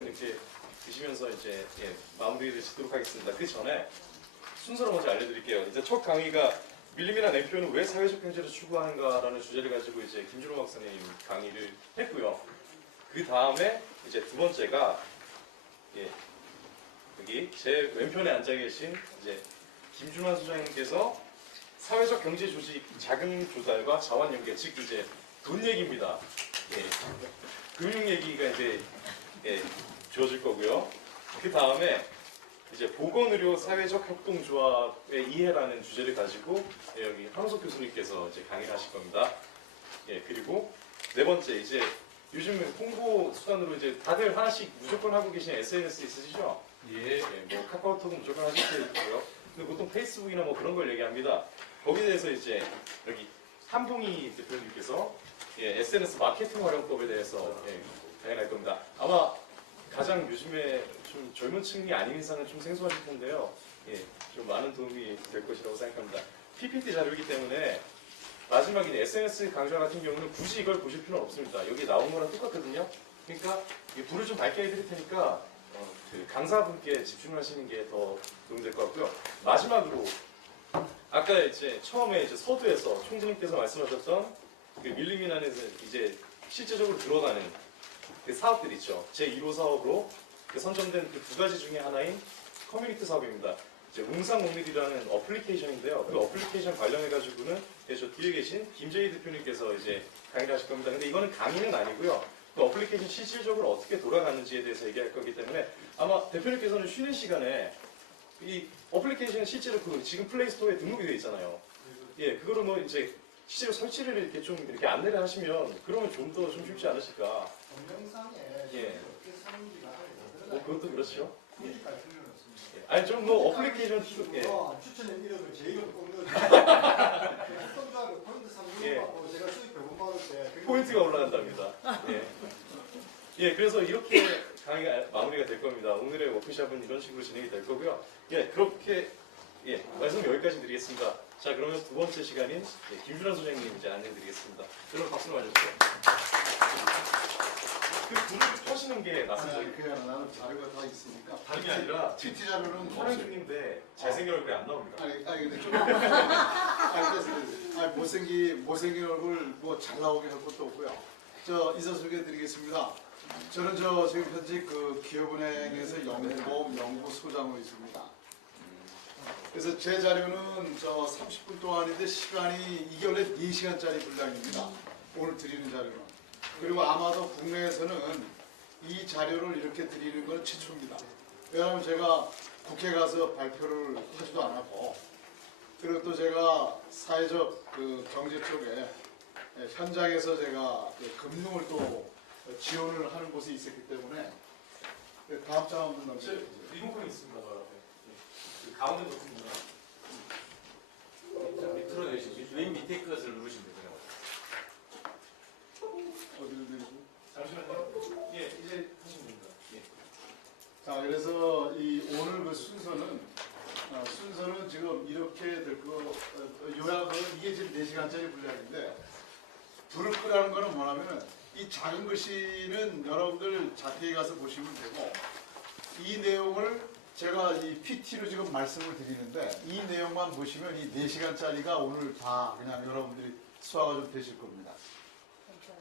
이렇게 드시면서 이제 마무리를 짓도록 하겠습니다. 그 전에 순서를 먼저 알려드릴게요. 이제 첫 강의가 밀림이나 램표는 왜 사회적 경제를 추구하는가라는 주제를 가지고 이제 김준호 박사님 강의를 했고요. 그 다음에 이제 두 번째가 여기 제 왼편에 앉아 계신 이제 김준환 소장님께서 사회적 경제 조직 자금 조달과 자원 연계, 즉 이제 돈 얘기입니다. 금융 얘기가 이제 주어질 거고요. 그 다음에 이제 보건의료 사회적 협동조합의 이해라는 주제를 가지고 여기 황석 교수님께서 이제 강의를 하실 겁니다. 그리고 네 번째 이제 요즘 홍보 수단으로 이제 다들 하나씩 무조건 하고 계신 SNS 있으시죠? 뭐 카카오톡은 무조건 하실 테고요. 근데 보통 페이스북이나 뭐 그런 걸 얘기합니다. 거기에 대해서 이제 여기 한봉희 대표님께서 SNS 마케팅 활용법에 대해서 강의할 겁니다. 아마 가장 요즘에 좀 젊은 층이 아닌 이상은 좀 생소하실 텐데요. 좀 많은 도움이 될 것이라고 생각합니다. PPT 자료이기 때문에 마지막에 SNS 강좌 같은 경우는 굳이 이걸 보실 필요는 없습니다. 여기 나온 거랑 똑같거든요. 그러니까 불을 좀 밝게 해드릴 테니까 그 강사분께 집중하시는 게 더 도움이 될 것 같고요. 마지막으로 아까 이제 처음에 이제 서두에서 총재님께서 말씀하셨던 그 밀림이난에서 이제 실제적으로 들어가는 그 사업들 있죠. 제1호 사업으로 그 선정된 그 두 가지 중에 하나인 커뮤니티 사업입니다. 이제 웅상옹밀이라는 어플리케이션인데요. 그 어플리케이션 관련해가지고는 저 뒤에 계신 김재희 대표님께서 이제 강의를 하실 겁니다. 근데 이거는 강의는 아니고요. 그 어플리케이션 실질적으로 어떻게 돌아가는지에 대해서 얘기할 거기 때문에 아마 대표님께서는 쉬는 시간에 이 어플리케이션 실제로 그 지금 플레이스토어에 등록이 되어 있잖아요. 그거를 뭐 이제 실제로 설치를 이렇게 좀 이렇게 안내를 하시면 그러면 좀 더 좀 쉽지 않으실까. 동영상에 어떻게 사는지가 뭐 그것도 그렇죠. 그러니까 틀려놨습니다. 아니 좀 뭐 어플리케이션 추천의 이름을 제 이름 꼭 넣어주세요. 협동조합의 포인트 3종 받고 제가 수익 100원 받을 때 포인트가 올라간답니다. 그래서 이렇게 강의가 마무리가 될 겁니다. 오늘의 워크숍은 이런 식으로 진행이 될 거고요. 그렇게 말씀 여기까지 드리겠습니다. 자, 그러면 두 번째 시간인 김준환 소장님 이제 안내드리겠습니다. 여러분 박수 맞아주세요. 그 불을 켜시는 게 낫습니다. 그냥 나는 자료가 다 있으니까 다름이 아니라 PT 자료는 촬영 중인데 잘생긴 얼굴이 안 나옵니다. 아니 근데 좀 못생긴 얼굴 뭐 잘 나오게 할 것도 없고요. 저 인사 소개해드리겠습니다. 저는 지금 현재 그 기업은행에서 연구보험 연구소장으로 있습니다. 그래서 제 자료는 30분 동안인데 시간이 이게 원래 4시간짜리 분량입니다. 오늘 드리는 자료는. 그리고 아마도 국내에서는 이 자료를 이렇게 드리는 건 최초입니다. 왜냐하면 제가 국회 가서 발표를 하지도 않았고, 그리고 또 제가 사회적 그 경제 쪽에 현장에서 제가 그 금융을 또 지원을 하는 곳에 있었기 때문에 다음 장 한번 넘겨주세요. 리모컨이 있습니다. 바로 앞에. 그 가운데 버튼입니다. 밑으로 내리시면 맨 밑에 것을 누르시면 되고요. 어디로 내리죠? 잠시만요. 이제 하시면 됩니다. 자, 그래서 이 오늘 그 순서는 지금 이렇게 될 거, 요약은 이게 지금 4시간짜리 분량인데, 불을 끄라는 거는 뭐냐면은 이 작은 글씨는 여러분들 자택에 가서 보시면 되고, 이 내용을 제가 이 PT로 지금 말씀을 드리는데, 이 내용만 보시면 이 4시간짜리가 오늘 다 그냥 여러분들이 수화가 좀 되실 겁니다.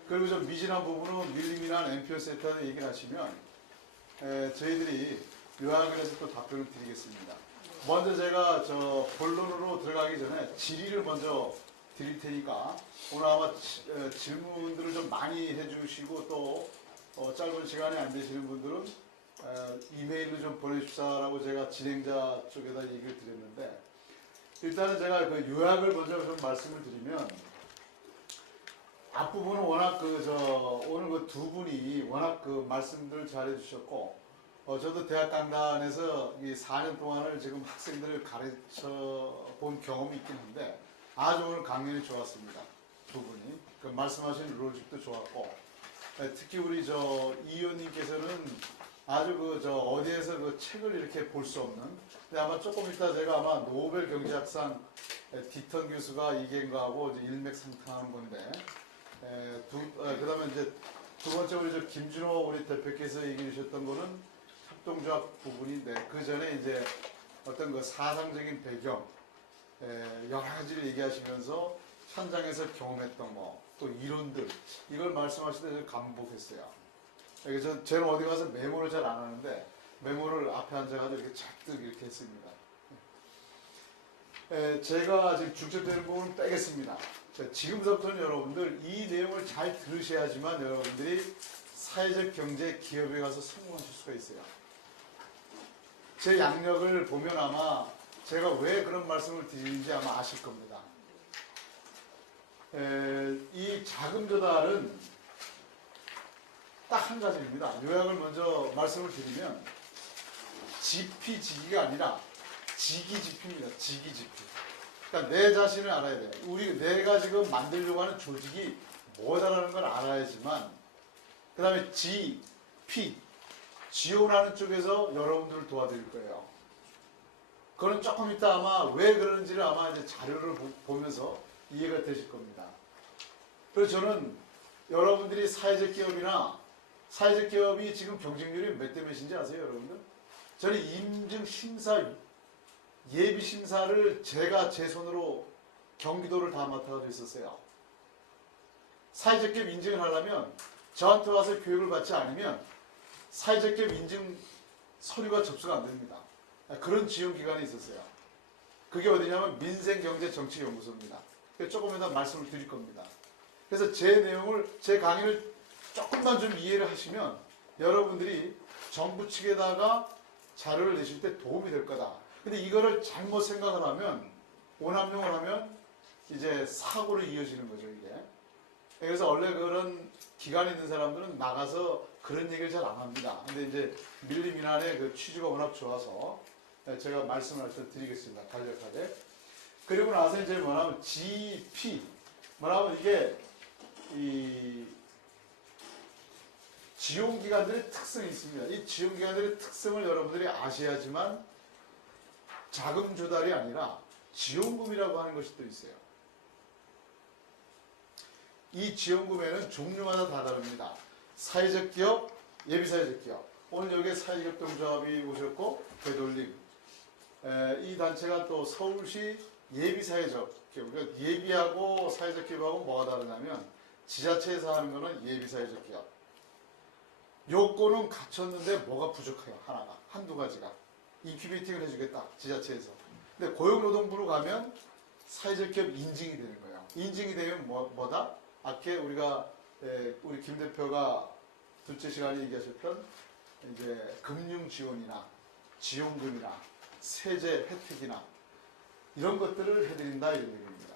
그리고 좀 미진한 부분은 밀림이나 엠피어 센터에 얘기를 하시면 저희들이 요약을 해서 또 답변을 드리겠습니다. 먼저 제가 본론으로 들어가기 전에 질의를 먼저 드릴 테니까 오늘 아마 질문들을 좀 많이 해주시고 또 짧은 시간에 안 되시는 분들은 이메일로 좀 보내주십사라고 제가 진행자 쪽에다 얘기를 드렸는데, 일단은 제가 그 요약을 먼저 좀 말씀을 드리면, 앞부분은 워낙 오늘 그 두 분이 워낙 그 말씀들을 잘 해주셨고, 저도 대학 강단에서 이 4년 동안을 지금 학생들을 가르쳐 본 경험이 있긴 한데, 아주 오늘 강연이 좋았습니다. 두 분이. 그 말씀하신 로직도 좋았고, 특히 우리 이 의원님께서는 아주 어디에서 그 책을 이렇게 볼 수 없는, 근데 아마 조금 이따 제가 아마 노벨 경제학상 디턴 교수가 이겐 거하고 일맥상통하는 건데, 그 다음에 이제 두 번째 우리 저 김준호 우리 대표께서 얘기해 주셨던 거는 협동조합 부분인데 그 전에 이제 어떤 그 사상적인 배경 여러 가지를 얘기하시면서 현장에서 경험했던 또 이론들 이걸 말씀하실 때 감복했어요. 그래서 저는 어디 가서 메모를 잘 안 하는데 메모를 앞에 앉아가지고 이렇게 잔뜩 이렇게 했습니다. 제가 지금 중첩되는 부분은 빼겠습니다. 지금부터는 여러분들 이 내용을 잘 들으셔야지만 여러분들이 사회적 경제 기업에 가서 성공하실 수가 있어요. 제 양력을 보면 아마 제가 왜 그런 말씀을 드리는지 아마 아실 겁니다. 이 자금 조달은 딱 한 가지입니다. 요약을 먼저 말씀을 드리면 지피지기가 아니라 지기지피입니다. 지기지피. 그러니까 내 자신을 알아야 돼요. 내가 지금 만들려고 하는 조직이 뭐다라는 걸 알아야지만 그 다음에 지피 지원하는 쪽에서 여러분들을 도와드릴 거예요. 그건 조금 이따 아마 왜 그러는지를 아마 이제 자료를 보면서 이해가 되실 겁니다. 그래서 저는 여러분들이 사회적 기업이나 사회적 기업이 지금 경쟁률이 몇 대 몇인지 아세요, 여러분들? 저는 임증 심사, 예비 심사를 제가 제 손으로 경기도를 다 맡아가지고 있었어요. 사회적 기업 인증을 하려면 저한테 와서 교육을 받지 않으면 사회적 기업 인증 서류가 접수가 안 됩니다. 그런 지원기관이 있었어요. 그게 어디냐면 민생경제정치연구소입니다. 조금 이따 말씀을 드릴 겁니다. 그래서 제 내용을, 제 강의를 조금만 좀 이해를 하시면 여러분들이 정부 측에다가 자료를 내실 때 도움이 될 거다. 근데 이거를 잘못 생각을 하면, 오남용을 하면 이제 사고로 이어지는 거죠, 이게. 그래서 원래 그런 기관에 있는 사람들은 나가서 그런 얘기를 잘 안 합니다. 근데 이제 밀림민안의 그 취지가 워낙 좋아서 제가 말씀을 좀 드리겠습니다. 간략하게. 그리고 나서 이제 뭐냐면 GP. 뭐냐면 이게 이 지원기관들의 특성이 있습니다. 이 지원기관들의 특성을 여러분들이 아셔야지만 자금 조달이 아니라 지원금이라고 하는 것이 또 있어요. 이 지원금에는 종류마다 다 다릅니다. 사회적 기업, 예비사회적 기업. 오늘 여기에 사회협동조합이 오셨고 되돌림. 이 단체가 또 서울시 예비사회적 기업. 그러니까 예비하고 사회적 기업하고 뭐가 다르냐면 지자체에서 하는 거는 예비사회적 기업. 요건은 갖췄는데 뭐가 부족해요. 하나가. 한두 가지가. 인큐베이팅을 해주겠다. 지자체에서. 근데 고용노동부로 가면 사회적 기업 인증이 되는 거예요. 인증이 되면 뭐다? 아까 우리가 우리 김 대표가 둘째 시간에 얘기하실 편 이제 금융 지원이나 지원금이나 세제 혜택이나 이런 것들을 해드린다 이런 얘기입니다.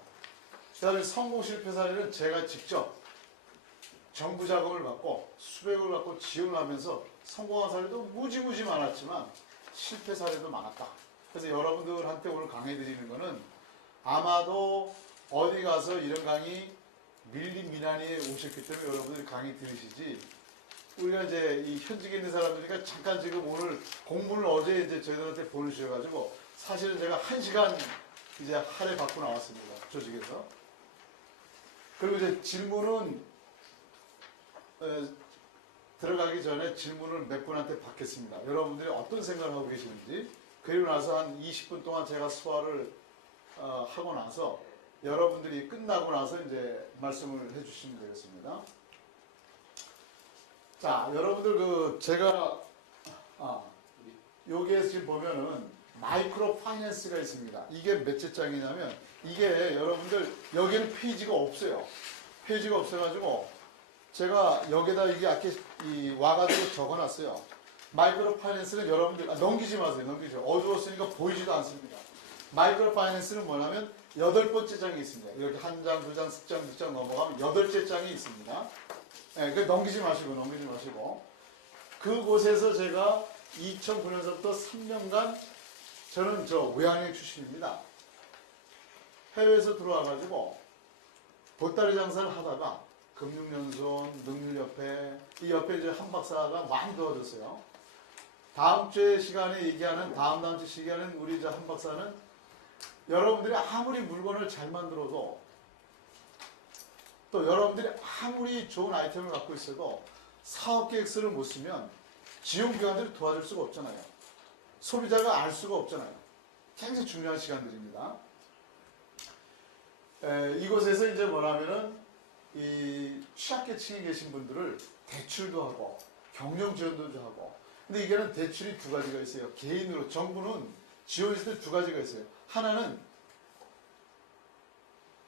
그다음에 성공 실패 사례는 제가 직접 정부 자금을 받고 수백을 받고 지원을 하면서 성공한 사례도 무지무지 많았지만 실패 사례도 많았다. 그래서 여러분들한테 오늘 강의 드리는 거는 아마도 어디 가서 이런 강의 밀림 민안에 오셨기 때문에 여러분들이 강의 들으시지 우리가 이제 이 현직에 있는 사람들이니까 잠깐 지금 오늘 공문을 어제 이제 저희들한테 보내주셔가지고 사실은 제가 1시간 이제 할애 받고 나왔습니다. 조직에서. 그리고 이제 질문은 들어가기 전에 질문을 몇 분한테 받겠습니다. 여러분들이 어떤 생각을 하고 계시는지. 그리고 나서 한 20분 동안 제가 소화를 하고 나서 여러분들이 끝나고 나서 이제 말씀을 해주시면 되겠습니다. 자, 여러분들 제가 여기에 지금 보면은 마이크로 파이낸스가 있습니다. 이게 몇째 장이냐면 이게 여러분들 여기는 페이지가 없어요. 페이지가 없어가지고 제가 여기다 이게 아까 와가지고 적어놨어요. 마이크로 파이낸스는 여러분들 넘기지 마세요. 넘기지 마세요. 어두웠으니까 보이지도 않습니다. 마이크로 파이낸스는 뭐냐면 8번째 장이 있습니다. 이렇게 한 장, 두 장, 십 장, 6장 넘어가면 8째 장이 있습니다. 네, 그 넘기지 마시고. 그곳에서 제가 2009년서부터 3년간 저는 외환여행 출신입니다. 해외에서 들어와가지고 보따리 장사를 하다가 금융연수원, 능률협회, 이 옆에 이제 한 박사가 많이 도와줬어요. 다음 주에 시간에 얘기하는, 다음 주 시간에 우리 이제 한 박사는 여러분들이 아무리 물건을 잘 만들어도 또 여러분들이 아무리 좋은 아이템을 갖고 있어도 사업 계획서를 못 쓰면 지원기관들이 도와줄 수가 없잖아요. 소비자가 알 수가 없잖아요. 굉장히 중요한 시간들입니다. 이곳에서 이제 뭐냐면은 이 취약계층에 계신 분들을 대출도 하고 경영 지원도 하고, 근데 이게는 대출이 두 가지가 있어요. 개인으로 정부는 지원했을 때 두 가지가 있어요. 하나는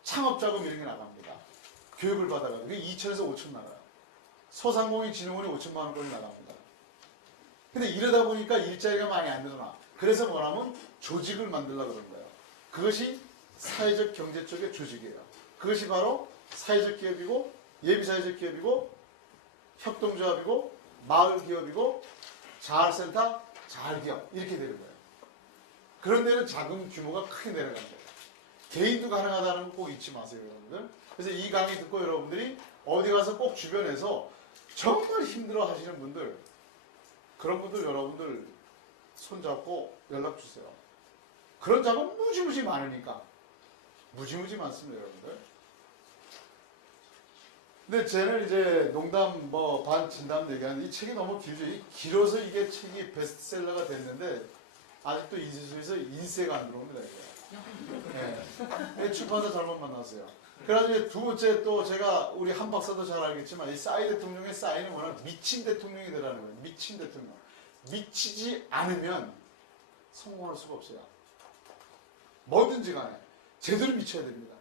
창업자금 이런 게 나갑니다. 교육을 받아가지고 2천에서 5천 나가요. 소상공인진흥원이 5천만 원권이 나갑니다. 근데 이러다 보니까 일자리가 많이 안 늘어나. 그래서 뭐냐면 조직을 만들려고 그런 거예요. 그것이 사회적 경제 쪽의 조직이에요. 그것이 바로 사회적 기업이고 예비사회적 기업이고 협동조합이고 마을기업이고 자활센터, 자활기업 이렇게 되는 거예요. 그런 데는 자금 규모가 크게 내려간 거예요. 개인도 가능하다는 거 꼭 잊지 마세요, 여러분들. 그래서 이 강의 듣고 여러분들이 어디 가서 꼭 주변에서 정말 힘들어 하시는 분들, 그런 분들 여러분들 손잡고 연락 주세요. 그런 자금 무지무지 많으니까. 무지무지 많습니다, 여러분들. 근데 쟤는 이제 농담 반 진담 얘기하는데 이 책이 너무 길죠. 길어서 이게 책이 베스트셀러가 됐는데 아직도 인쇄소에서 인쇄가 안 들어옵니다, 이게. 네. 출판사 잘못 만났어요. 그래가지고 두 번째 또 제가 우리 한 박사도 잘 알겠지만 이 싸이 대통령의 싸이는 뭐냐 미친 대통령이 되라는 거예요. 미친 대통령. 미치지 않으면 성공할 수가 없어요. 뭐든지 간에 제대로 미쳐야 됩니다.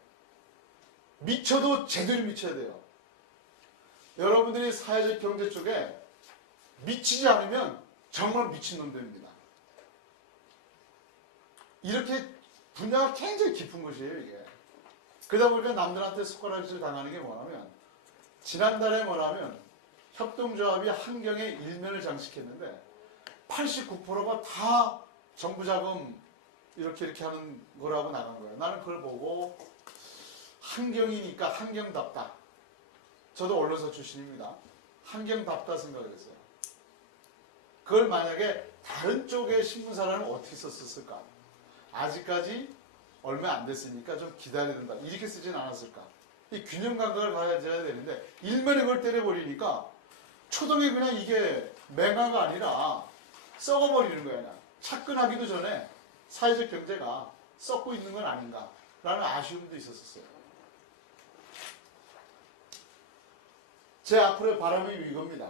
미쳐도 제대로 미쳐야 돼요. 여러분들이 사회적 경제 쪽에 미치지 않으면 정말 미친놈들입니다. 이렇게 분야가 굉장히 깊은 것이에요, 이게. 그러다 보니까 남들한테 숟가락질 당하는 게 뭐냐면, 지난달에 뭐냐면, 협동조합이 한경에 일면을 장식했는데, 89%가 다 정부 자금 이렇게 하는 거라고 나간 거예요. 나는 그걸 보고, 한경이니까 한경답다. 저도 언론사 출신입니다. 한경답다 생각을 했어요. 그걸 만약에 다른 쪽의 신문사라는 어떻게 썼을까? 아직까지 얼마 안 됐으니까 좀 기다려야 된다. 이렇게 쓰진 않았을까? 이 균형 감각을 가져야 되는데 일면에 그걸 때려버리니까 초동에 그냥 이게 맹아가 아니라 썩어버리는 거야. 그냥. 차근하기도 전에 사회적 경제가 썩고 있는 건 아닌가라는 아쉬움도 있었어요. 제 앞으로의 바람이 이겁니다.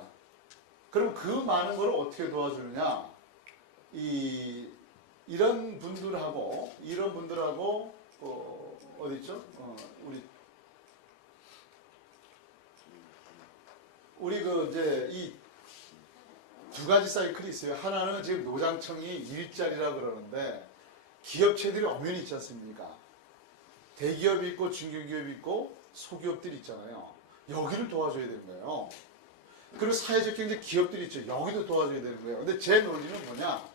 그럼 그 많은 걸 어떻게 도와주느냐? 이런 분들하고 어디 있죠? 우리 이제 이 두 가지 사이클이 있어요. 하나는 지금 노장청이 일자리라 그러는데 기업체들이 엄연히 있지 않습니까? 대기업이 있고 중견기업이 있고 소기업들이 있잖아요. 여기를 도와줘야 되는 거예요. 그리고 사회적 경제 기업들이 있죠. 여기도 도와줘야 되는 거예요. 근데 제 논리는 뭐냐?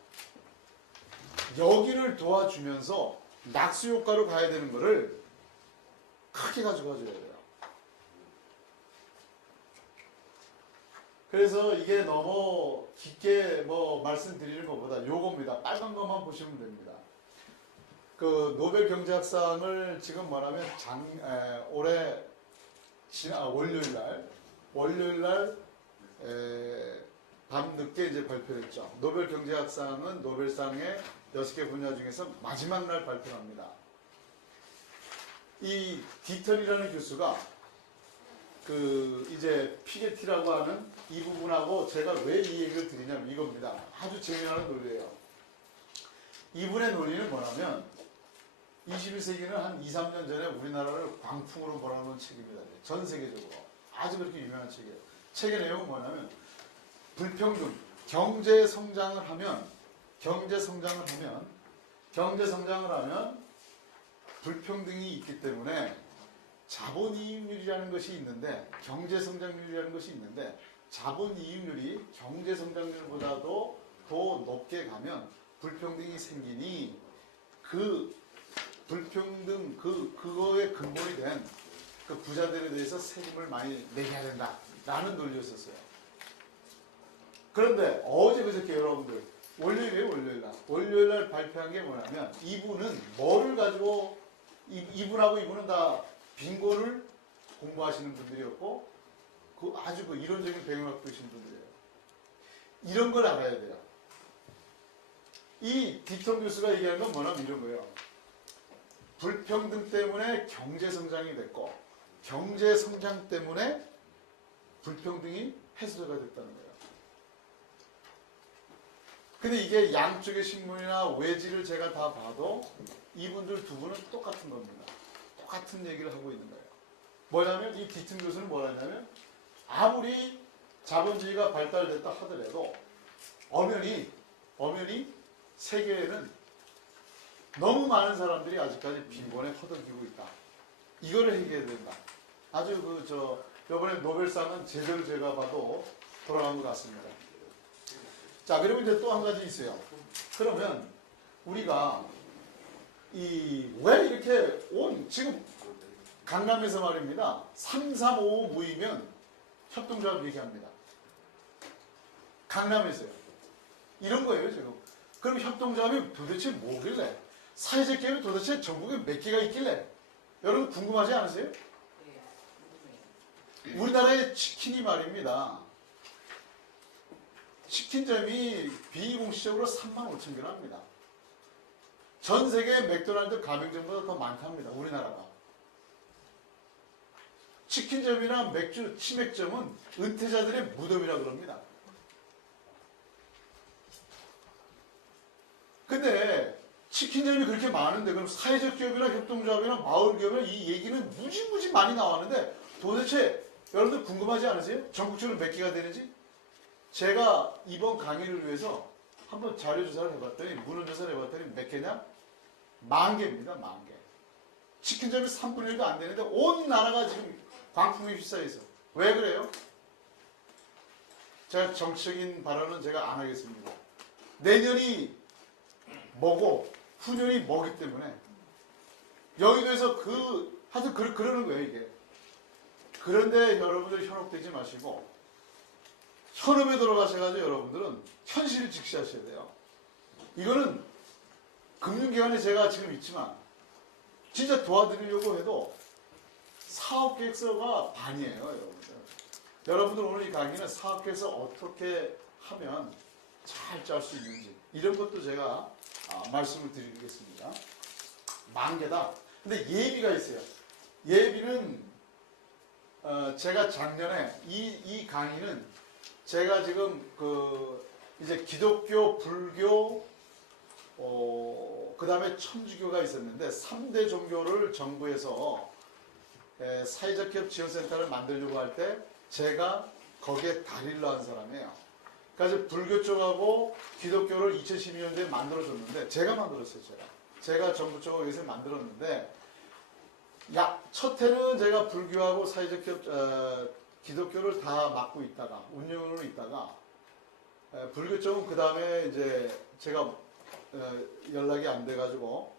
여기를 도와주면서 낙수 효과로 가야 되는 거를 크게 가져가줘야 돼요. 그래서 이게 너무 깊게 말씀드리는 것보다 요겁니다. 빨간 것만 보시면 됩니다. 그 노벨 경제학상을 지금 말하면 올해 월요일 날 밤늦게 이제 발표했죠. 노벨 경제학상은 노벨상의 6개 분야 중에서 마지막 날 발표합니다. 이 디턴이라는 교수가 이제 피게티라고 하는 이 부분하고 제가 왜 이 얘기를 드리냐면 이겁니다. 아주 재미나는 논리예요. 이분의 논리는 뭐냐면 21세기는 한 2, 3년 전에 우리나라를 광풍으로 몰아놓은 책입니다. 전 세계적으로. 아주 그렇게 유명한 책이에요. 책의 내용은 뭐냐면 불평등, 경제 성장을 하면 불평등이 있기 때문에 자본이익률이라는 것이 있는데 경제 성장률이라는 것이 있는데 자본이익률이 경제 성장률보다도 더 높게 가면 불평등이 생기니 그 불평등 그거의 근본이 된 그 부자들에 대해서 세금을 많이 내게 해야 된다라는 논리였었어요. 그런데 어제 그저께 여러분들 월요일날 발표한 게 뭐냐면 이분은 뭐를 가지고 이분하고 이분은 다 빈곤을 공부하시는 분들이었고 그 아주 그 이론적인 배경을 갖고 계신 분들이에요. 이런 걸 알아야 돼요. 이 디톤 교수가 얘기하는 건 뭐냐면 이런 거예요. 불평등 때문에 경제 성장이 됐고 경제 성장 때문에 불평등이 해소가 됐다는 거예요. 근데 이게 양쪽의 신문이나 외지를 제가 다 봐도 이분들 두 분은 똑같은 겁니다. 똑같은 얘기를 하고 있는 거예요. 뭐냐면 이 디튼 교수는 뭐라냐면 아무리 자본주의가 발달됐다 하더라도 엄연히 세계에는 너무 많은 사람들이 아직까지 빈곤에 허덕이고 있다. 이거를 해결해야 된다. 아주 이번에 노벨상은 제대로 제가 봐도 돌아간 것 같습니다. 자, 그리고 이제 또 한 가지 있어요. 그러면 우리가 왜 이렇게 지금 강남에서 말입니다. 3355 모이면 협동조합 얘기합니다. 강남에서요. 이런 거예요, 지금. 그럼 협동조합이 도대체 뭐길래? 사회적 기업이 도대체 전국에 몇 개가 있길래? 여러분 궁금하지 않으세요? 우리나라의 치킨이 말입니다. 치킨점이 비공식적으로 35,000개나 합니다. 전 세계 맥도날드 가맹점보다 더 많답니다. 우리나라가. 치킨점이나 맥주, 치맥점은 은퇴자들의 무덤이라 그럽니다. 근데 치킨점이 그렇게 많은데 그럼 사회적 기업이나 협동조합이나 마을 기업이나 이 얘기는 무지 많이 나왔는데 도대체 여러분들 궁금하지 않으세요? 전국적으로 몇 개가 되는지? 제가 이번 강의를 위해서 한번 자료조사를 해봤더니 문헌조사를 해봤더니 몇 개냐? 10,000개입니다. 10,000개. 치킨점이 3분의 1도 안 되는데 온 나라가 지금 광풍에 휩싸여 있어. 왜 그래요? 제가 정치적인 발언은 제가 안 하겠습니다. 내년이 뭐고 후년이 뭐기 때문에 여의도에서 하여튼 그러는 거예요 이게. 그런데 여러분들 현혹되지 마시고 현업에 들어가셔가지고 여러분들은 현실을 직시하셔야 돼요. 이거는 금융기관에 제가 지금 있지만 진짜 도와드리려고 해도 사업계획서가 반이에요, 여러분들. 여러분들 오늘 이 강의는 사업계획서 어떻게 하면 잘 짤 수 있는지 이런 것도 제가 말씀을 드리겠습니다. 10,000개다. 근데 예비가 있어요. 예비는 제가 작년에 이 강의는 제가 지금 이제 기독교, 불교, 그 다음에 천주교가 있었는데 3대 종교를 정부에서 사회적 기업 지원센터를 만들려고 할 때 제가 거기에 다리를 한 사람이에요. 그래서 불교 쪽하고 기독교를 2012년도에 만들어줬는데 제가 만들었어요. 제가 정부 쪽으로 여기서 만들었는데 첫 해는 제가 불교하고 사회적 기업 기독교를 다 맡고 있다가 운영으로 있다가 불교 쪽은 그 다음에 이제 제가 연락이 안 돼가지고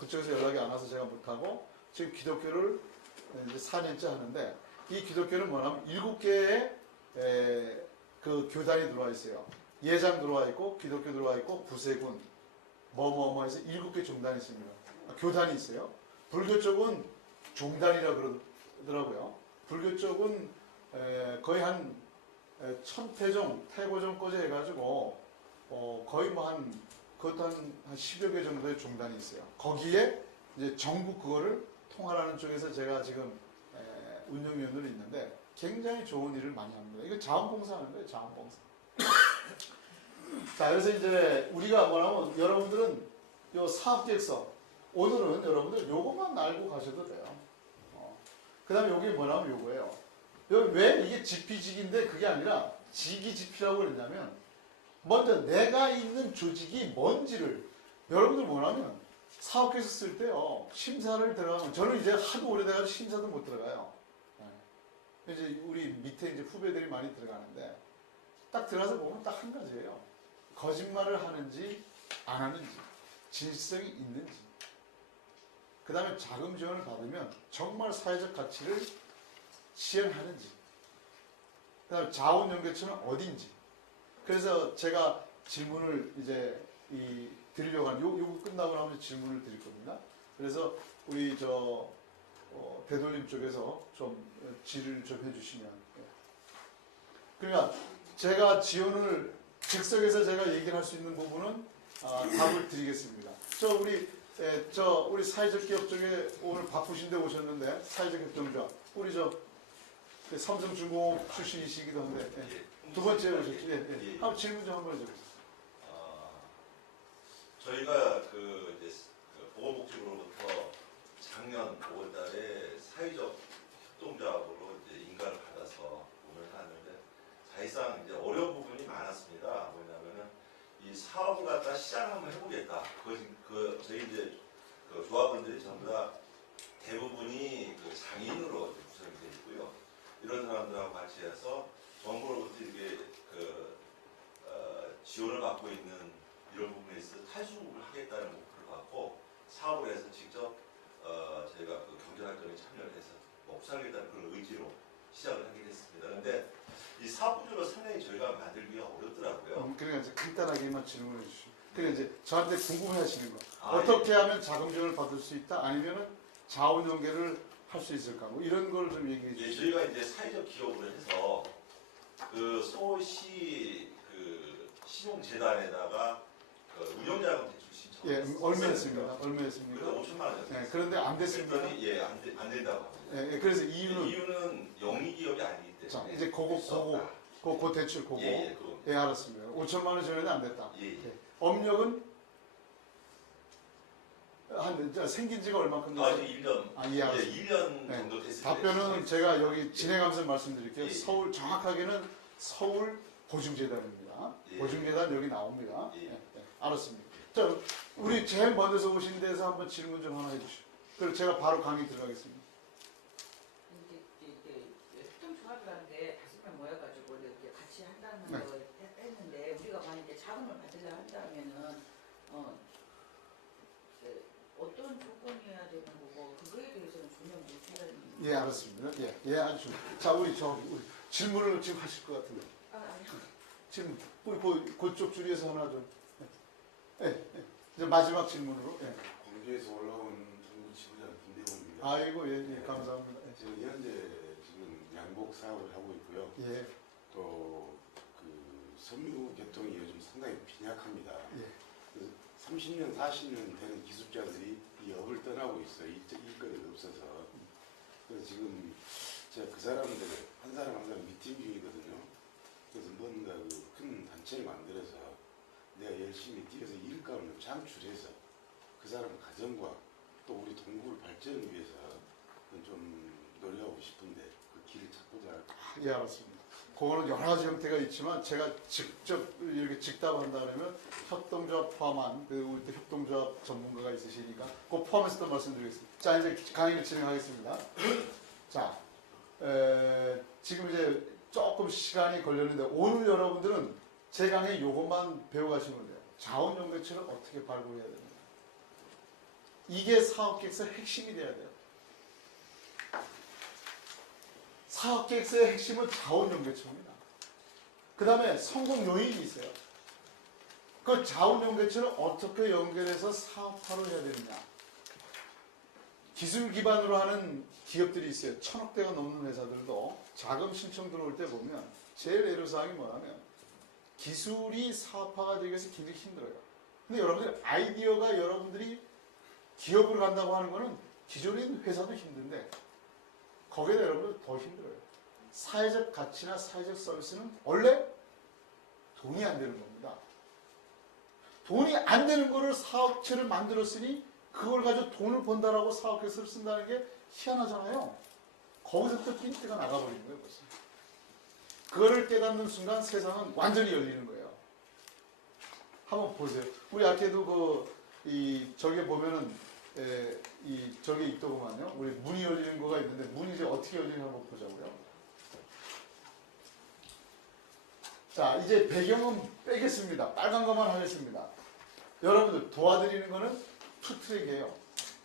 그쪽에서 연락이 안 와서 제가 못하고 지금 기독교를 이제 4년째 하는데 이 기독교는 뭐냐면 7개의 그 교단이 들어와 있어요. 예장 들어와 있고 기독교 들어와 있고 구세군 뭐뭐뭐 해서 7개 종단이 있습니다. 교단이 있어요. 불교 쪽은 종단이라 그러더라고요. 불교 쪽은 거의 한 천태종, 태고종까지 해가지고 거의 그것도 한 10여 개 정도의 종단이 있어요. 거기에 이제 정부 그거를 통할하는 쪽에서 제가 지금 운영위원으로 있는데 굉장히 좋은 일을 많이 합니다. 이거 자원봉사 하는 거예요, 자원봉사. 자, 그래서 이제 우리가 뭐냐면 여러분들은 요 사업계획서 오늘은 여러분들 요것만 알고 가셔도 돼요. 그 다음에 요게 뭐냐면 요거예요. 왜 이게 지피직인데 그게 아니라 지기지피라고 그랬냐면 먼저 내가 있는 조직이 뭔지를 여러분들 뭐냐면 사업계획서 쓸 때요 심사를 들어가면 저는 이제 하도 오래돼가지고 심사도 못 들어가요. 이제 우리 밑에 이제 후배들이 많이 들어가는데 딱 들어가서 보면 딱 한 가지예요. 거짓말을 하는지 안 하는지 진실성이 있는지 그 다음에 자금 지원을 받으면 정말 사회적 가치를 실현하는지 그 다음에 자원 연계처는 어딘지 그래서 제가 질문을 이제 드리려고 하는 요거 끝나고 나면 질문을 드릴 겁니다. 그래서 우리 되돌림 쪽에서 좀 질의를 좀 해주시면. 예. 그러니까 제가 지원을 즉석에서 제가 얘기를 할 수 있는 부분은 답을 드리겠습니다. 우리 사회적 기업 쪽에 오늘 바쁘신데 오셨는데 사회적 협동조합 우리 삼성중공업 출신이시기도 한데 두 번째 오셨죠? 한번 질문 좀 한번 해주세요. 저희가 이제 보건복지부로부터 작년 5월달에 사회적 협동조합으로 이제 인가를 받아서 운영을 하는데 사실상 이제 어려운 부분이 많았습니다. 뭐냐면은 이 사업을 갖다 시작을 한번 해보겠다. 저희 이제 조합원들이 전부 다 대부분이 장애인으로 구성이 되어 있고요. 이런 사람들하고 같이 해서 정부로부터 이렇게 지원을 받고 있는 이런 부분에 있어서 탈수를 하겠다는 목표를 갖고 사업을 해서 직접 저희가 경제활동에 참여를 해서 먹살겠다는 그런 의지로 시작을 하게 됐습니다. 그런데 이 사업 구조가 상당히 저희가 만들기가 어렵더라고요. 그러니까 이제 간단하게만 질문해 주시죠. 그러니까 이제 저한테 궁금해하시는 거 어떻게 하면 자금 지원을 받을 수 있다 아니면은 자원 연계를 할 수 있을까 뭐 이런 걸 좀 얘기해 주시죠. 저희가 이제 사회적 기업으로 해서 서울시 신용재단에다가 운영자금 대출 신청. 얼마였습니다. 그래서 5천만 원이었어요. 그런데 안 됐습니다. 그랬더니 안 된다고 합니다. 그래서 이유는 이유는 영리 기업이 아니기 때문에. 자, 이제 그거 대출 그거. 그거. 알았습니다. 5천만 원 전에는 안 됐다. 예. 업력은 생긴 지가 얼마큼 됐어요? 지금 1년. 알았습니다. 1년 정도 됐을 때. 답변은 제가 여기 진행하면서 말씀드릴게요. 예. 서울 정확하게는 서울 보증재단입니다. 예. 보증재단 여기 나옵니다. 예. 알았습니다. 자, 우리 제일 먼저서 오신 데서 한번 질문 좀 하나 해주시죠. 그리고 제가 바로 강의 들어가겠습니다. 협동조합이라는데 5명 모여가지고 이렇게 같이 한다는 네. 걸 했는데 우리가 만약에 자금을 받으려 한다면은 어떤 조건이어야 되는 거고 그거에 대해서는 전혀 못해요. 알았습니다. 아주 좋습니다. 자, 우리 질문을 지금 하실 것 같은데. 아니요. 지금 우리 그쪽 줄에서 하나 좀. 이제 마지막 질문으로. 광주에서 올라온 정부 지부장 김대원입니다. 아이고 감사합니다. 저는 현재 지금 양복 사업을 하고 있고요. 또 섬유 계통이 요즘 상당히 빈약합니다. 30년, 40년 되는 기술자들이 이 업을 떠나고 있어요. 일거리가 없어서. 그래서 지금 제가 그 사람들 한 사람 한 사람 미팅 중이거든요. 그래서 뭔가 큰 단체를 만들어서 내가 열심히 뛰어서 일감을 창출해서 그 사람 가정과 또 우리 동구를 발전을 위해서 좀 노력하고 싶은데 그 길을 찾고자 할까. 알았습니다. 그거는 여러 가지 형태가 있지만 제가 직접 이렇게 직답한다 그러면 협동조합 포함한 우리 또 협동조합 전문가가 있으시니까 그 포함해서 또 말씀드리겠습니다. 자, 이제 강의를 진행하겠습니다. 자, 지금 이제 조금 시간이 걸렸는데 오늘 여러분들은 제 강의 이것만 배워가시면 돼요. 자원연계체를 어떻게 발굴해야 됩니다. 이게 사업계획서의 핵심이 돼야 돼요. 사업계획서의 핵심은 자원연계체입니다. 그 다음에 성공 요인이 있어요. 그 자원연계체를 어떻게 연결해서 사업화로 해야 되느냐. 기술 기반으로 하는 기업들이 있어요. 1,000억대가 넘는 회사들도 자금 신청 들어올 때 보면 제일 애로사항이 뭐냐면 기술이 사업화가 되기 위해서 굉장히 힘들어요. 근데 여러분들 아이디어가 여러분들이 기업으로 간다고 하는 거는 기존에 있는 회사도 힘든데 거기에다 여러분들 더 힘들어요. 사회적 가치나 사회적 서비스는 원래 돈이 안 되는 겁니다. 돈이 안 되는 거를 사업체를 만들었으니 그걸 가지고 돈을 번다라고 사업계획서를 쓴다는 게 희한하잖아요. 거기서부터 핀트가 나가버리는 거예요. 벌써. 그거를 깨닫는 순간 세상은 완전히 열리는 거예요. 한번 보세요. 우리 아까도 저기 보면은 저기 있더구만요. 우리 문이 열리는 거가 있는데 문이 이제 어떻게 열리는지 한번 보자고요. 자, 이제 배경은 빼겠습니다. 빨간 것만 하겠습니다. 여러분들 도와드리는 거는 투 트랙이에요.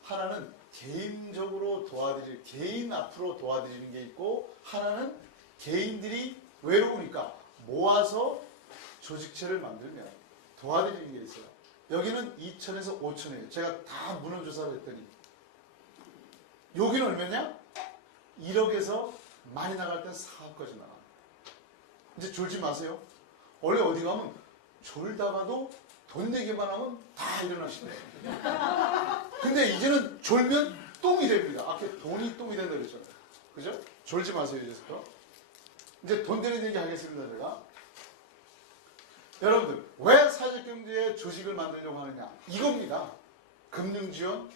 하나는 개인적으로 개인 앞으로 도와드리는 게 있고 하나는 개인들이 외로우니까 모아서 조직체를 만들면 도와드리는 게 있어요. 여기는 2천에서 5천이에요. 제가 다 문헌조사를 했더니 여기는 얼마냐? 1억에서 많이 나갈 땐 4억까지 나가. 이제 졸지 마세요. 원래 어디 가면 졸다가도 돈 내기만 하면 다 일어나시네. 근데 이제는 졸면 똥이 됩니다. 아까 돈이 똥이 된다 그랬잖아요. 그죠? 졸지 마세요, 이제부터. 이제 돈 되는 얘기 하겠습니다, 제가. 여러분들, 왜 사회적 경제의 조직을 만들려고 하느냐? 이겁니다. 금융지원,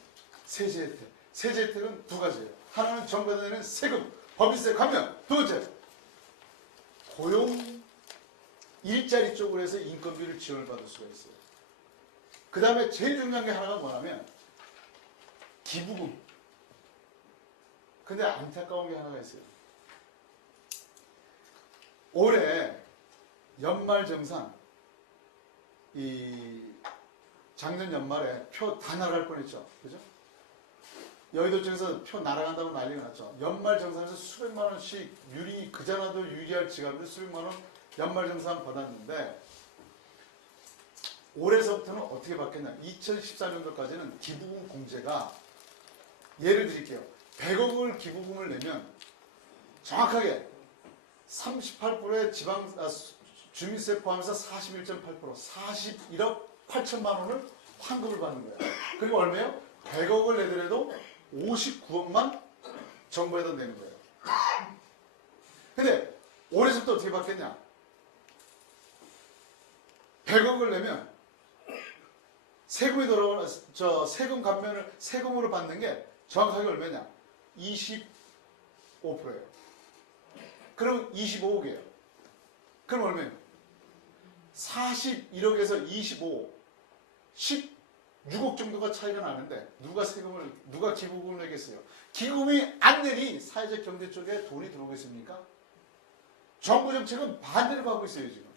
세제 혜택. 세제 혜택은 두 가지예요. 하나는 정부에서 내는 세금, 법인세 감면. 두 번째, 고용, 일자리 쪽으로 해서 인건비를 지원을 받을 수가 있어요. 그 다음에 제일 중요한 게 하나가 뭐냐면 기부금. 근데 안타까운 게 하나가 있어요. 올해 연말정산, 이 작년 연말에 표 다 날아갈 뻔했죠. 그죠? 여의도 쪽에서 표 날아간다고 난리가 났죠. 연말정산에서 수백만 원씩 그자나도 유리할 지갑으로 수백만 원 연말정산 받았는데 올해서부터는 어떻게 바뀌었냐. 2014년도까지는 기부금 공제가 예를 드릴게요. 100억을 기부금을 내면 정확하게 38%의 주민세 포함해서 41.8% 41억 8천만 원을 환급을 받는 거예요. 그리고 얼마예요? 100억을 내더라도 59억만 정부에다 내는 거예요. 근데 올해부터 어떻게 바뀌었냐? 100억을 내면 세금이 돌아오는 세금 감면을 세금으로 받는 게 정확하게 얼마냐? 25%예요. 그럼 25억이에요. 그럼 얼마예요? 41억에서 25억, 16억 정도가 차이가 나는데 누가 기부금을 내겠어요? 기부금이 안 내니 사회적 경제 쪽에 돈이 들어오겠습니까? 정부 정책은 반대로 가고 있어요, 지금.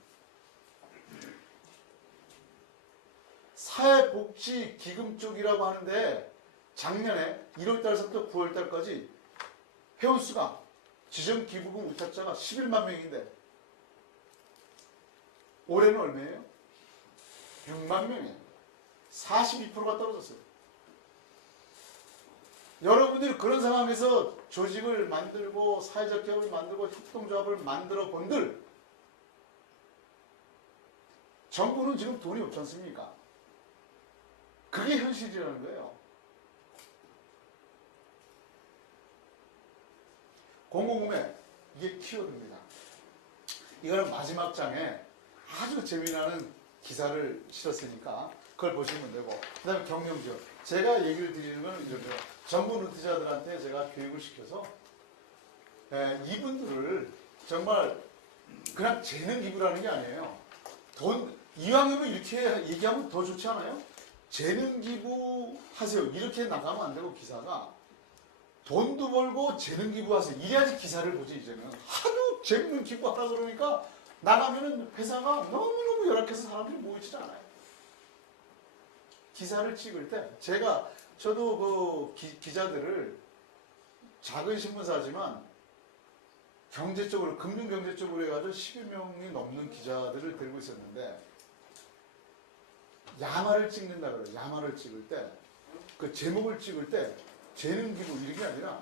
사회복지기금 쪽이라고 하는데 작년에 1월달부터 9월달까지 회원수가 지정기부금 의탁자가 11만 명인데 올해는 얼마예요? 6만 명이에요. 42%가 떨어졌어요. 여러분들이 그런 상황에서 조직을 만들고 사회적 기업을 만들고 협동조합을 만들어 본들 정부는 지금 돈이 없지 않습니까? 그게 현실이라는 거예요. 공공구매 이게 키워드입니다. 이거는 마지막 장에 아주 재미나는 기사를 실었으니까 그걸 보시면 되고 그 다음에 경영지원. 제가 얘기를 드리는 건 이렇게 전문 루트자들한테 제가 교육을 시켜서 이분들을 정말 그냥 재능 기부라는 게 아니에요. 이왕이면 이렇게 얘기하면 더 좋지 않아요? 재능 기부하세요. 이렇게 나가면 안 되고 기사가 돈도 벌고 재능 기부하세요. 이래야지 기사를 보지. 이제는 하도 재능 기부하라 그러니까 나가면은 회사가 너무너무 열악해서 사람들이 모이지 않아요. 기사를 찍을 때 저도 그 기자들을 작은 신문사지만 경제적으로 금융경제적으로 해가지고 10여명이 넘는 기자들을 들고 있었는데 야마를 찍는다 그래요. 야마를 찍을 때 그 제목을 찍을 때 재능 기부 이렇게 아니라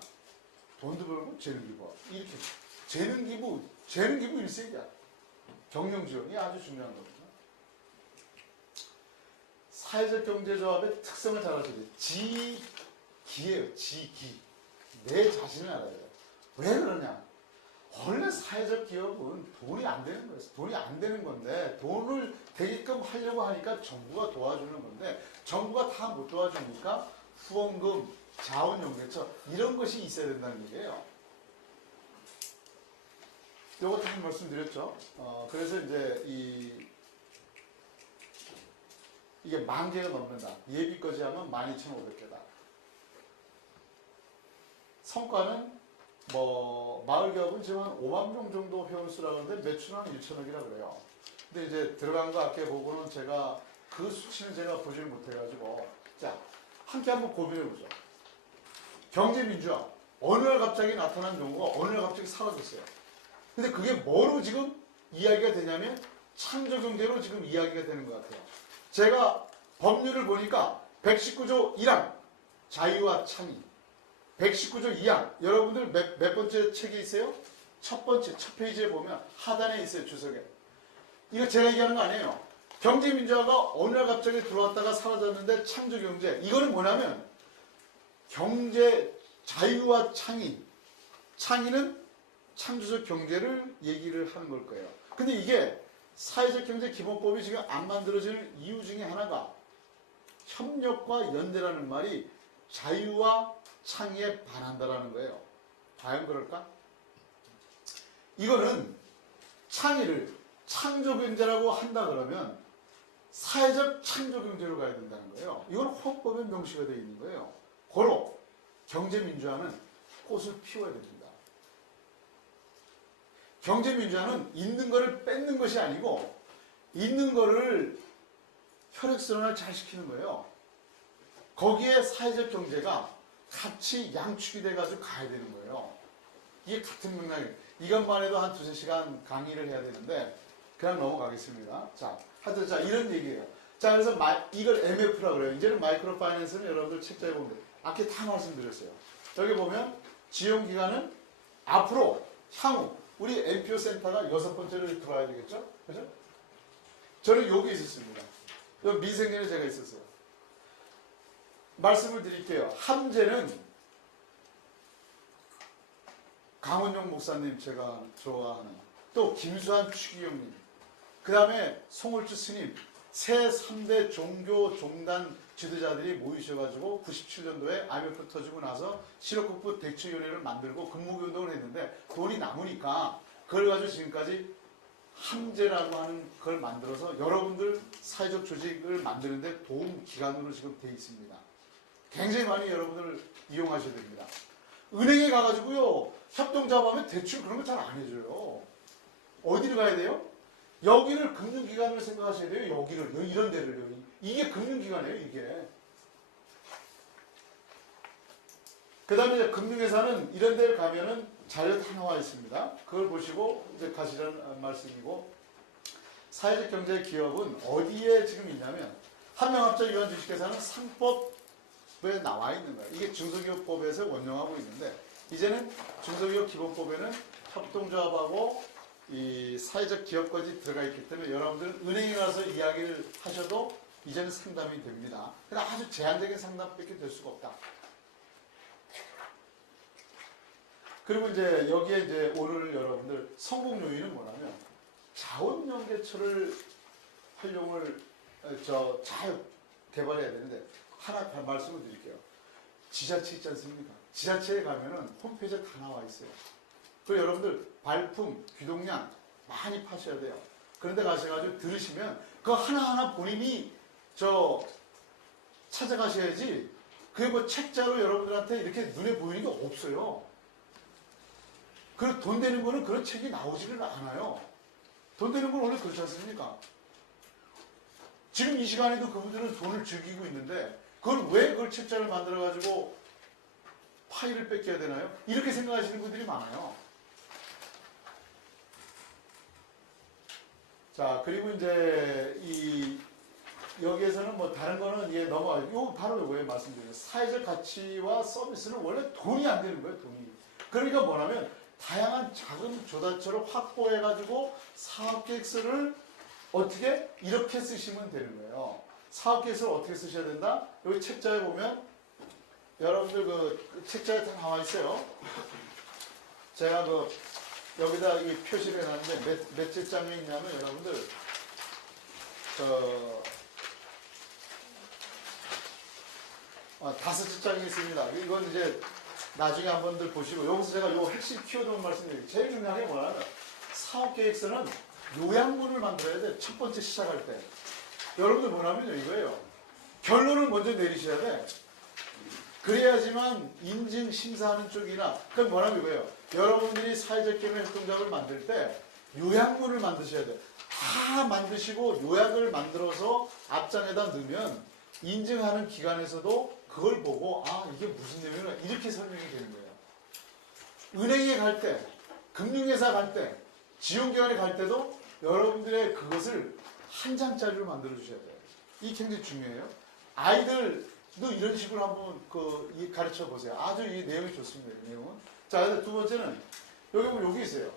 돈도 벌고 재능 기부 이렇게 재능 기부 일색이야. 경영 지원이 아주 중요한 겁니다. 사회적 경제조합의 특성을 잘 아셔야 돼요. 지기예요. 지기. 내 자신을 알아야 돼요. 왜 그러냐? 원래 사회적 기업은 돈이 안 되는 거예요. 돈이 안 되는 건데 돈을 되게끔 하려고 하니까 정부가 도와주는 건데 정부가 다 못 도와주니까 후원금, 자원연계처 이런 것이 있어야 된다는 얘기예요. 요것도 한 말씀드렸죠. 그래서 이제 이게 10,000개가 넘는다. 예비까지 하면 12,500개다. 성과는 마을기업은 지금 한 5만 명 정도 회원수라고 하는데 매출은 1,000억이라 그래요. 근데 이제 들어간 거 아까 보고는 제가 그 수치는 제가 보지를 못해가지고 자 함께 한번 고민해보죠. 경제민주화 어느 날 갑자기 나타난 경우가 어느 날 갑자기 사라졌어요. 근데 그게 뭐로 지금 이야기가 되냐면 창조경제로 지금 이야기가 되는 것 같아요. 제가 법률을 보니까 119조 1항 자유와 창의 119조 2항. 여러분들 몇 번째 책에 있어요? 첫 번째, 첫 페이지에 보면 하단에 있어요, 주석에. 이거 제가 얘기하는 거 아니에요. 경제민주화가 어느 날 갑자기 들어왔다가 사라졌는데 창조경제. 이거는 뭐냐면 경제, 자유와 창의. 창의는 창조적 경제를 얘기를 하는 걸 거예요. 근데 이게 사회적 경제 기본법이 지금 안 만들어지는 이유 중에 하나가 협력과 연대라는 말이 자유와 창의에 반한다라는 거예요. 과연 그럴까? 이거는 창의를 창조경제라고 한다 그러면 사회적 창조경제로 가야 된다는 거예요. 이건 헌법에 명시가 되어 있는 거예요. 고로 경제민주화는 꽃을 피워야 됩니다. 경제민주화는 있는 거를 뺏는 것이 아니고 있는 거를 혈액순환을 잘 시키는 거예요. 거기에 사회적 경제가 같이 양축이 돼가지고 가야 되는 거예요. 이게 같은 맥락이에요. 이것만 해도 한 2~3시간 강의를 해야 되는데 그냥 넘어가겠습니다. 자, 하여튼 자 이런 얘기예요. 자, 그래서 이걸 MF라고 그래요. 이제는 마이크로 파이낸스는 여러분들 책자에 보면 돼요. 아까 다 말씀드렸어요. 여기 보면 지원기관은 앞으로 향후 우리 NPO 센터가 6번째로 들어와야 되겠죠? 그죠? 저는 여기 있었습니다. 여기 미생년에 제가 있었어요. 말씀을 드릴게요. 함재는 강원용 목사님 제가 좋아하는, 또 김수환 추기경님, 그 다음에 송울주 스님, 새 3대 종교 종단 지도자들이 모이셔가지고 97년도에 IMF 터지고 나서 실업급부 대처위원회를 만들고 근무운동을 했는데 돈이 남으니까 그걸 가지고 지금까지 함재라고 하는 걸 만들어서 여러분들 사회적 조직을 만드는데 도움 기관으로 지금 돼 있습니다. 굉장히 많이 여러분들 이용하셔야 됩니다. 은행에 가가지고요 협동 작업하면 대출 그런 거 잘 안 해줘요. 어디를 가야 돼요? 여기를 금융기관을 생각하셔야 돼요. 여기를 이런 데를요. 이게 금융기관이에요. 이게. 그 다음에 금융회사는 이런 데를 가면은 자료 다 나와 있습니다. 그걸 보시고 이제 가시라는 말씀이고, 사회적 경제 기업은 어디에 지금 있냐면 한명합작 유한주식회사는 상법에 나와 있는 거예요. 이게 중소기업법에서 원용하고 있는데 이제는 중소기업 기본법에는 협동조합하고 이 사회적 기업까지 들어가 있기 때문에 여러분들은 은행에 가서 이야기를 하셔도 이제는 상담이 됩니다. 그러나 아주 제한적인 상담밖에 될 수가 없다. 그리고 이제 여기에 이제 오늘 여러분들 성공 요인은 뭐냐면 자원연계처를 활용을 잘 개발해야 되는데 하나 말씀을 드릴게요. 지자체 있지 않습니까? 지자체에 가면은 홈페이지에 다 나와 있어요. 그리고 여러분들 발품, 귀동량 많이 파셔야 돼요. 그런데 가셔가지고 들으시면 그거 하나하나 본인이 찾아가셔야지 그게 뭐 책자로 여러분들한테 이렇게 눈에 보이는 게 없어요. 그리고 돈 되는 거는 그런 책이 나오지를 않아요. 돈 되는 건 원래 그렇지 않습니까? 지금 이 시간에도 그분들은 돈을 즐기고 있는데 그걸 왜 그걸 책자를 만들어가지고 파일을 뺏겨야 되나요? 이렇게 생각하시는 분들이 많아요. 자, 그리고 이제 여기에서는 뭐 다른 거는 이게 요 바로 요거에 말씀드려요. 사회적 가치와 서비스는 원래 돈이 안 되는 거예요, 돈이. 그러니까 뭐냐면 다양한 자금 조달처를 확보해가지고 사업계획서를 어떻게 이렇게 쓰시면 되는 거예요. 사업계획서를 어떻게 쓰셔야 된다? 여기 책자에 보면 여러분들 그 책자에 다 나와 있어요. 제가 여기다 이 표시를 해놨는데 몇째 장에 있냐면 여러분들 5째 장이 있습니다. 이건 이제 나중에 한번들 보시고 여기서 제가 요 핵심 키워드만 말씀드릴게요. 제일 중요한 게 뭐냐면 사업계획서는 요약문을 만들어야 돼. 첫 번째 시작할 때. 여러분들 뭐냐면요 이거예요. 결론을 먼저 내리셔야 돼. 그래야지만 인증 심사하는 쪽이나 그건 뭐냐면 이거예요. 여러분들이 사회적 경영 협동작을 만들 때 요약문을 만드셔야 돼요. 다 만드시고 요약을 만들어서 앞장에다 넣으면 인증하는 기관에서도 그걸 보고 이게 무슨 내용이나 이렇게 설명이 되는 거예요. 은행에 갈 때, 금융회사 갈 때, 지원기관에 갈 때도 여러분들의 그것을 한 장짜리로 만들어 주셔야 돼요. 이게 굉장히 중요해요. 아이들 이런 식으로 한번 가르쳐 보세요. 아주 이 내용이 좋습니다. 이 내용은. 자, 근데 두 번째는 여기 보면 여기 있어요.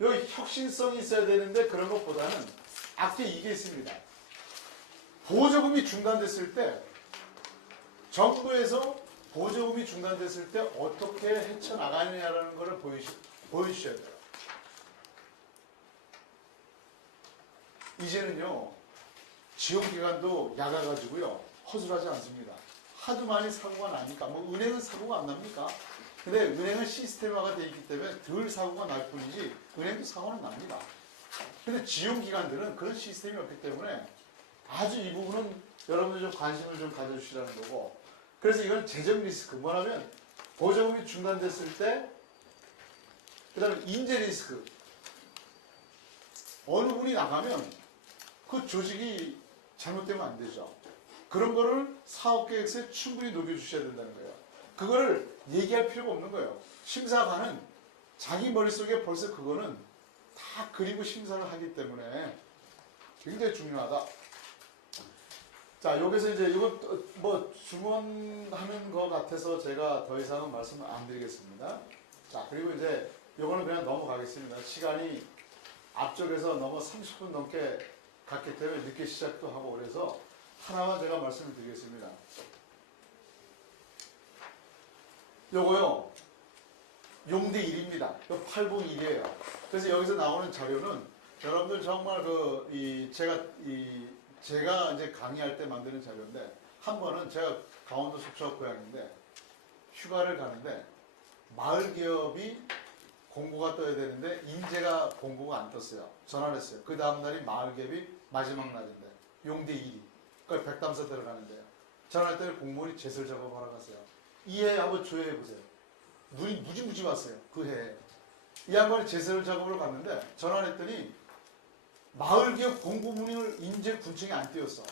여기 혁신성이 있어야 되는데 그런 것보다는 앞에 이게 있습니다. 보조금이 중단됐을 때 정부에서 보조금이 중단됐을 때 어떻게 헤쳐나가느냐라는 것을 보여주셔야 돼요. 이제는요, 지원기관도 약아가지고요, 허술하지 않습니다. 하도 많이 사고가 나니까, 뭐 은행은 사고가 안 납니까? 근데 은행은 시스템화가 되어 있기 때문에 덜 사고가 날 뿐이지, 은행도 사고는 납니다. 근데 지원기관들은 그런 시스템이 없기 때문에 아주 이 부분은 여러분들 좀 관심을 좀 가져주시라는 거고, 그래서 이건 재정 리스크, 뭐냐면 보조금이 중단됐을 때, 그 다음에 인재 리스크, 어느 분이 나가면 그 조직이 잘못되면 안 되죠. 그런 거를 사업계획서에 충분히 녹여주셔야 된다는 거예요. 그거를 얘기할 필요가 없는 거예요. 심사관은 자기 머릿속에 벌써 그거는 다 그리고 심사를 하기 때문에 굉장히 중요하다. 자, 여기서 이제 이건 뭐 주문하는 것 같아서 제가 더 이상은 말씀을 안 드리겠습니다. 자, 그리고 이제 이거는 그냥 넘어가겠습니다. 시간이 앞쪽에서 너무 30분 넘게 갔기 때문에 늦게 시작도 하고 그래서 하나만 제가 말씀을 드리겠습니다. 요거요, 용대 1입니다. 요 8분 1이에요. 그래서 여기서 나오는 자료는 여러분들 정말 제가 이제 강의할 때 만드는 자료인데, 한 번은 제가 강원도 속초 고향인데 휴가를 가는데 마을 기업이 공고가 떠야 되는데 인재가 공고가 안 떴어요. 전화를 했어요. 그 다음 날이 마을 기업이 마지막 날인데 용대 1위. 그러니까 백담사 들어가는데요. 전화할 때는 공무원이 제설 작업하러 갔어요. 이 해 한번 조회해 보세요. 눈이 무지무지 왔어요. 그 해에. 이 양반이 제설 작업을 갔는데 전화를 했더니 마을 기업 공고문을 인재 군청에 안 띄웠어.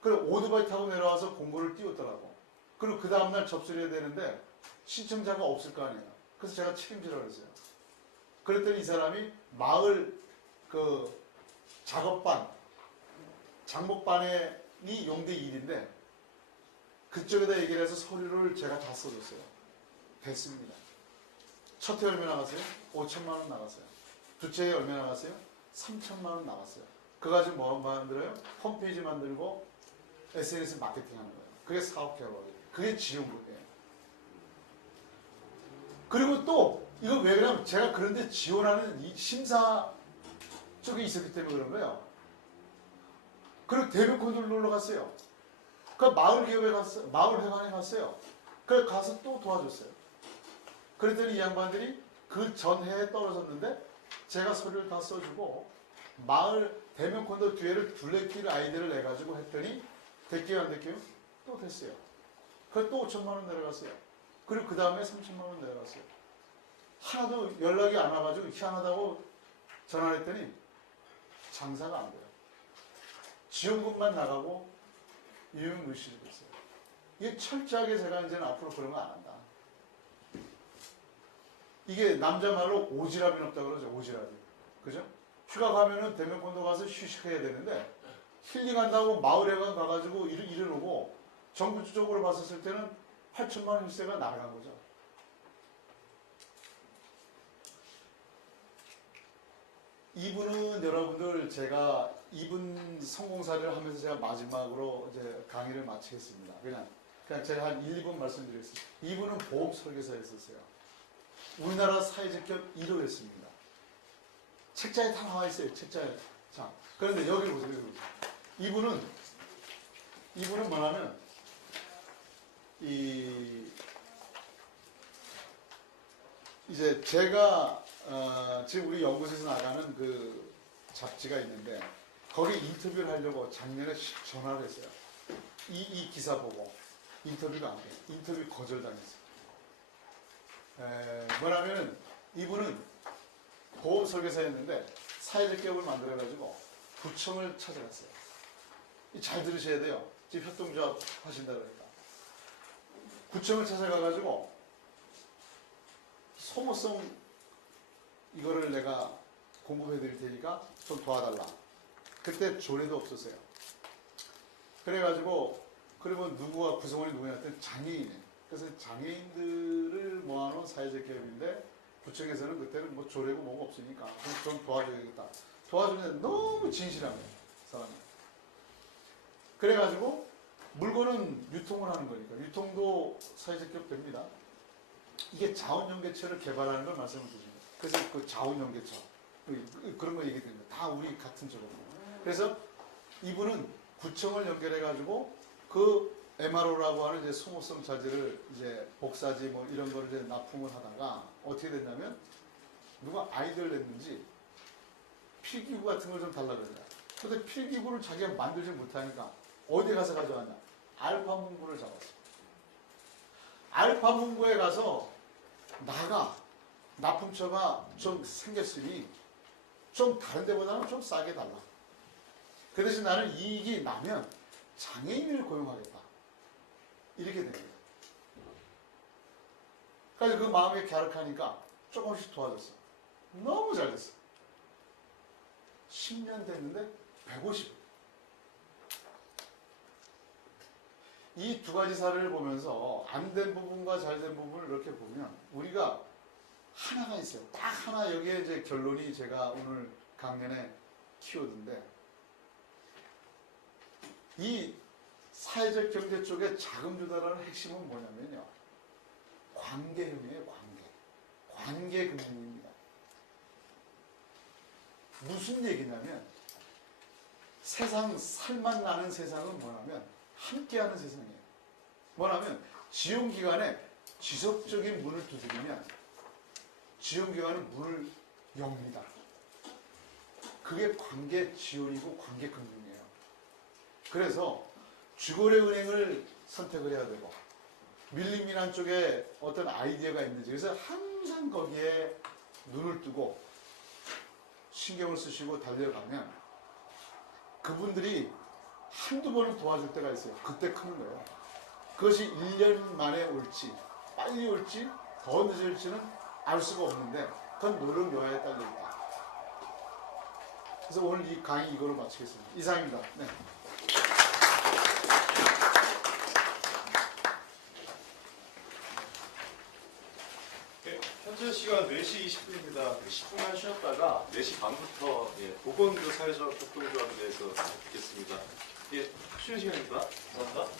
그래 오토바이 타고 내려와서 공고를 띄웠더라고. 그리고 그 다음날 접수를 해야 되는데 신청자가 없을 거 아니에요. 그래서 제가 책임지라고 그랬어요. 그랬더니 이 사람이 마을 작업반, 장목반이 용대 1인데 그쪽에다 얘기를 해서 서류를 제가 다 써줬어요. 됐습니다. 첫 해 얼마 나갔어요? 5천만 원 나갔어요. 두째 해 얼마 나갔어요? 3천만 원 나갔어요. 그거 가지고 뭐 만들어요? 홈페이지 만들고 SNS 마케팅 하는 거예요. 그게 사업 개발이에요. 그게 지원금이에요. 그리고 또 이거 왜 그러냐면 제가 그런데 지원하는 이 심사 쪽에 있었기 때문에 그런 거예요. 그리고 대변콘을 놀러 갔어요. 그 마을 기업에 갔어요. 마을 회관에 갔어요. 그래서 가서 또 도와줬어요. 그랬더니 이 양반들이 그 전해에 떨어졌는데 제가 서류를 다 써주고 마을 대면 콘도 뒤에를 둘레길 아이디를 내가지고 했더니 됐게요 안 됐게요? 또 됐어요. 그래서 또 5천만 원 내려갔어요. 그리고 그 다음에 3천만 원 내려갔어요. 하나도 연락이 안 와가지고 희한하다고 전화를 했더니 장사가 안 돼요. 지원금만 나가고 유명무실이 됐어요. 이게 철저하게 제가 이제는 앞으로 그런 거 안 한다. 이게 남자 말로 오지랖이 없다고 그러죠. 오지랖이. 그죠? 휴가 가면은 대면콘도 가서 휴식해야 되는데 힐링한다고 마을회관 가가지고 일을 오고 정부 쪽으로 봤었을 때는 8천만 원 힐세가 날아간 거죠. 이분은 여러분들 제가 이분 성공사를 하면서 제가 마지막으로 이제 강의를 마치겠습니다. 그냥 제가 한 1, 2분 말씀드리겠습니다. 이분은 보험 설계사였었어요. 우리나라 사회적 기업 1호 했습니다. 책자에 다 나와 있어요. 책자에. 자, 그런데 여기 보세요. 여기 보세요. 이분은 뭐냐면 이제 제가 지금 우리 연구소에서 나가는 그 잡지가 있는데 거기 인터뷰를 하려고 작년에 전화를 했어요. 이 기사 보고 인터뷰가 안 돼요. 인터뷰 거절당했어요. 뭐냐면 이분은 보험 설계사였는데 사회적 기업을 만들어가지고 구청을 찾아갔어요. 잘 들으셔야 돼요. 지금 협동조합 하신다 그러니까. 구청을 찾아가가지고 소모성 이거를 내가 공급해 드릴 테니까 좀 도와달라. 그때 조례도 없었어요. 그래가지고 그러면 누구가 구성원이 누구냐 했더니 장애인이에요. 그래서 장애인들을 모아놓은 사회적 기업인데 구청에서는 그때는 뭐 조례고 뭐가 없으니까 그럼 좀 도와줘야겠다. 도와주는데 너무 진실한 거예요. 사람이. 그래가지고 물건은 유통을 하는 거니까 유통도 사회적 기업 됩니다. 이게 자원연계처를 개발하는 걸 말씀을 드립니다. 그래서 그 자원연계처 그런 거 얘기드립니다. 다 우리 같은 쪽으로. 그래서 이분은 구청을 연결해가지고 그 MRO라고 하는 이제 소모성 자재를 이제 복사지 뭐 이런 거를 이제 납품을 하다가 어떻게 됐냐면 누가 아이디어를 냈는지 필기구 같은 걸 좀 달라고 그래요. 근데 필기구를 자기가 만들지 못하니까 어디 가서 가져왔냐? 알파문구를 잡았어. 알파문구에 가서 납품처가 좀 생겼으니 좀 다른 데보다는 좀 싸게 달라. 그 대신 나는 이익이 나면 장애인을 고용하겠다. 이렇게 됩니다. 그래서 그 마음에 갸륵하니까 조금씩 도와줬어. 너무 잘 됐어. 10년 됐는데 150. 이 두 가지 사례를 보면서 안 된 부분과 잘 된 부분을 이렇게 보면 우리가 하나가 있어요. 딱 하나 여기에 이제 결론이 제가 오늘 강연의 키워드인데 이 사회적 경제 쪽의 자금 조달하는 핵심은 뭐냐면요. 관계형이에요. 관계 금융입니다. 무슨 얘기냐면 세상 살맛 나는 세상은 뭐냐면 함께하는 세상이에요. 뭐냐면 지용기관에 지속적인 문을 두드리면 지용기관은 문을 엽니다. 그게 관계 지원이고 관계 금융이에요. 그래서 주거래 은행을 선택을 해야 되고 밀림민한 쪽에 어떤 아이디어가 있는지 그래서 항상 거기에 눈을 뜨고 신경을 쓰시고 달려가면 그분들이 한두 번은 도와줄 때가 있어요. 그때 크는 거예요. 그것이 1년 만에 올지 빨리 올지 더 늦을지는 알 수가 없는데 그건 노력 여하에 딸려있다. 그래서 오늘 이 강의 이거로 마치겠습니다. 이상입니다. 네. 현재 시간 4시 20분입니다. 10분만 쉬었다가 4시 반부터 보건교 사회적 협동조합에 대해서 듣겠습니다. 쉬는 시간입니다. 감사합니다.